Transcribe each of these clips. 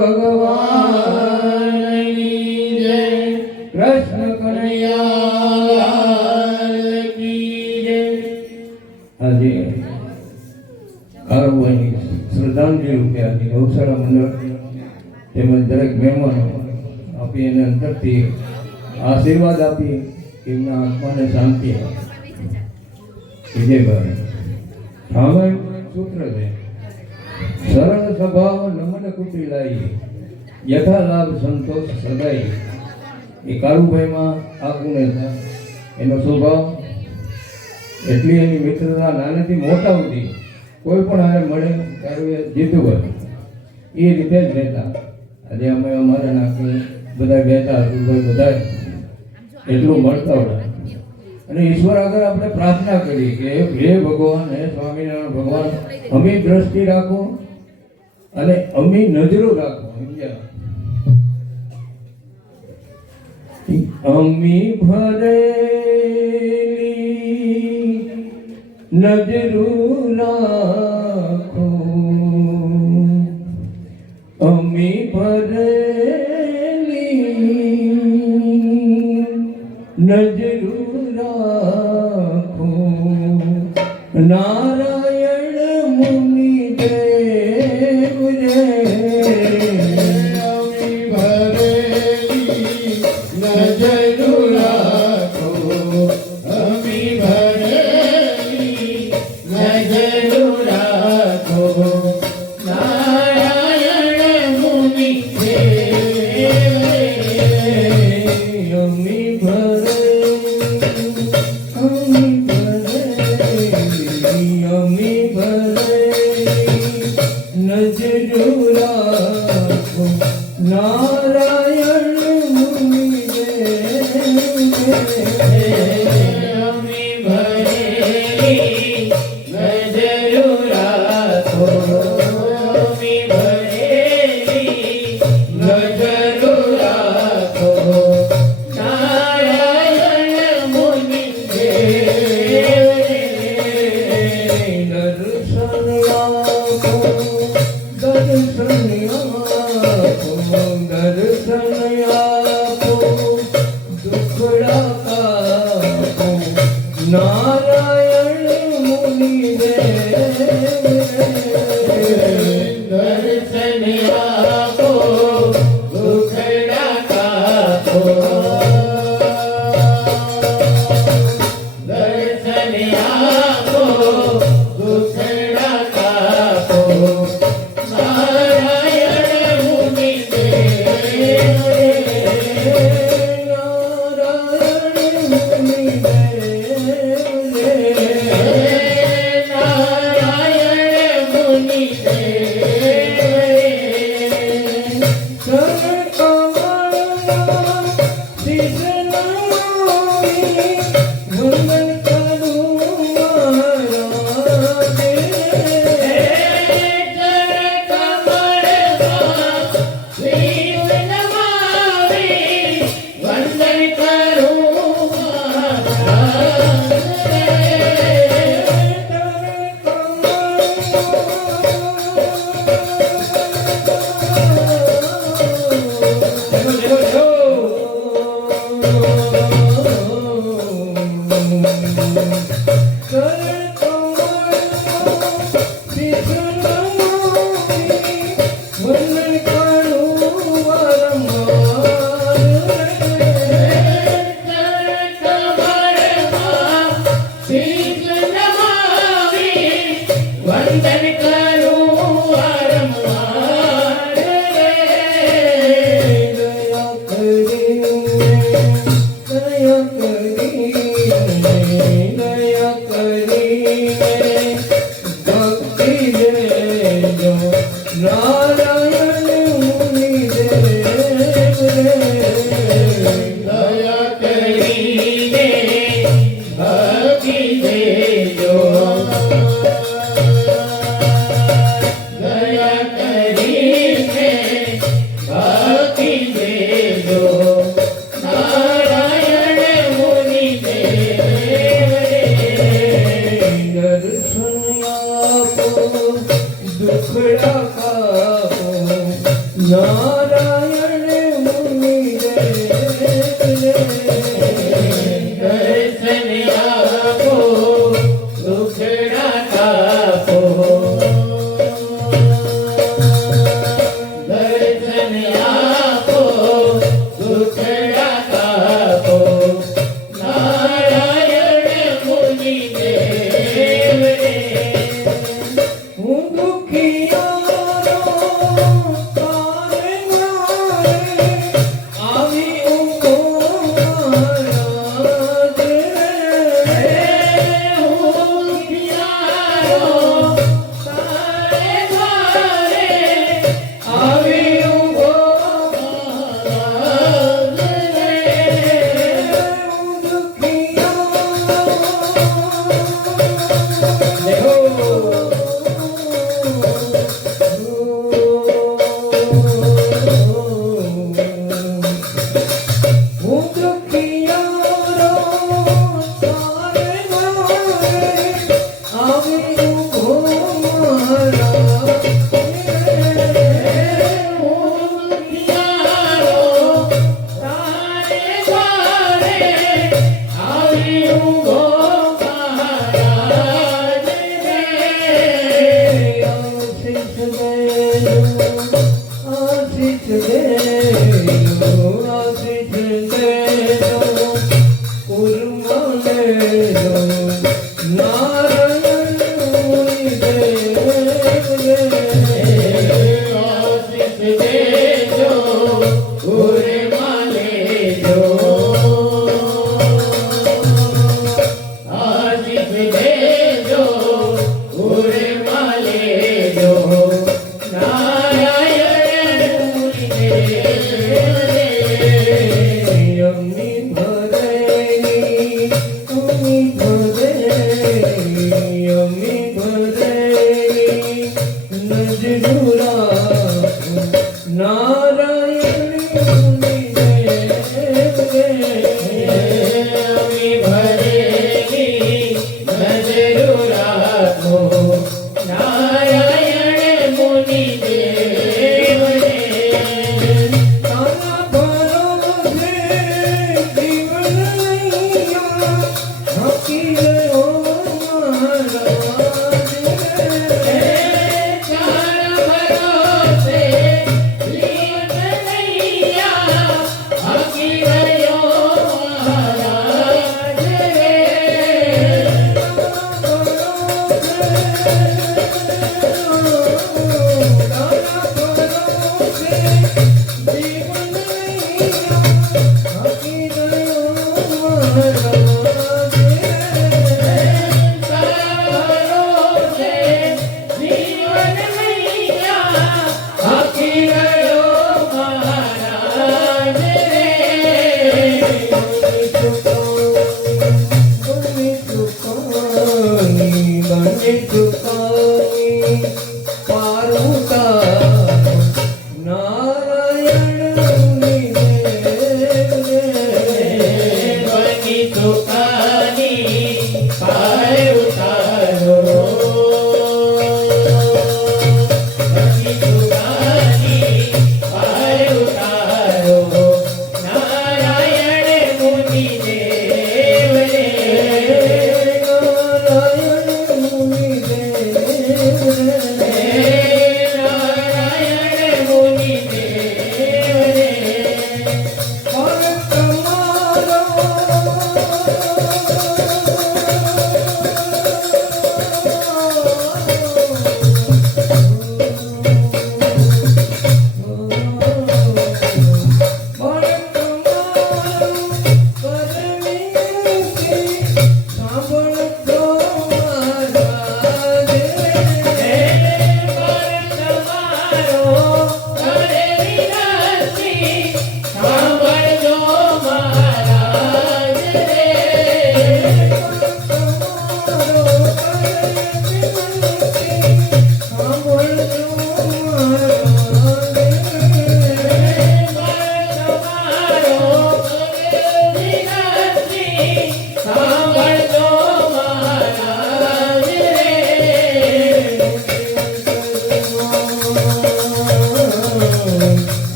ભગવાનની જય, કૃષ્ણ કનૈયા કી જય। આજે આરોગ્યની શ્રદ્ધાંજલિ રૂપે આજે ગૌશાળા મંડળ તેમજ દરેક મહેમાનો આપી એને અંતરથી આશીર્વાદ આપી એમના આત્માને શાંતિ વિજયભાઈ સામાયિક સૂત્ર છે, સરળ સ્વભાવ નમન કુટિલાઈ, યથા લાભ સંતોષ સદાઈ। એ કાળુભાઈમાં આ ગુણ હતા, એનો સ્વભાવ એટલી એની મિત્રતા નાનેથી મોટા સુધી કોઈ પણ હારે મળે ત્યારે એ જીતું હતું, એ રીતે જ રહેતા। આજે અમે અમારા નાખે બધા કહેતા હતું બધા એટલું મળતા હતા અને ઈશ્વર આગળ આપણે પ્રાર્થના કરી કે હે ભગવાન, હે સ્વામિનારાયણ ભગવાન, અમી દ્રષ્ટિ રાખો અને અમી નજરો રાખો। અમી ભરેલી નજરો રાખો, અમી ભરેલી નજરો રાખો। નારાયણ મુનિ દેવ રે, અમી ભરેલી નજરો રાખો, અમી ભરેલી નજરો રાખો। નારાયણ મુનિ દેવ રે, અમી ભરેલી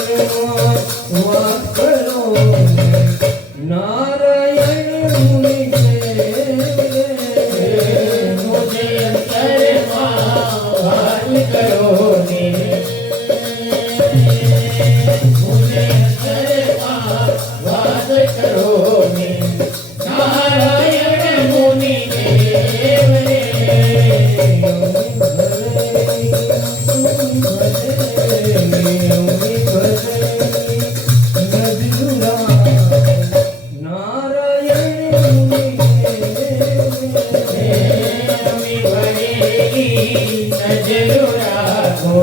વાત કરો નારાયણ મુનિ મુજે અંતરમાં વાત કરો ને મુજે અંતરમાં વાત કરો ને નારાયણ મુનિ દેવ રે નજરો રાખો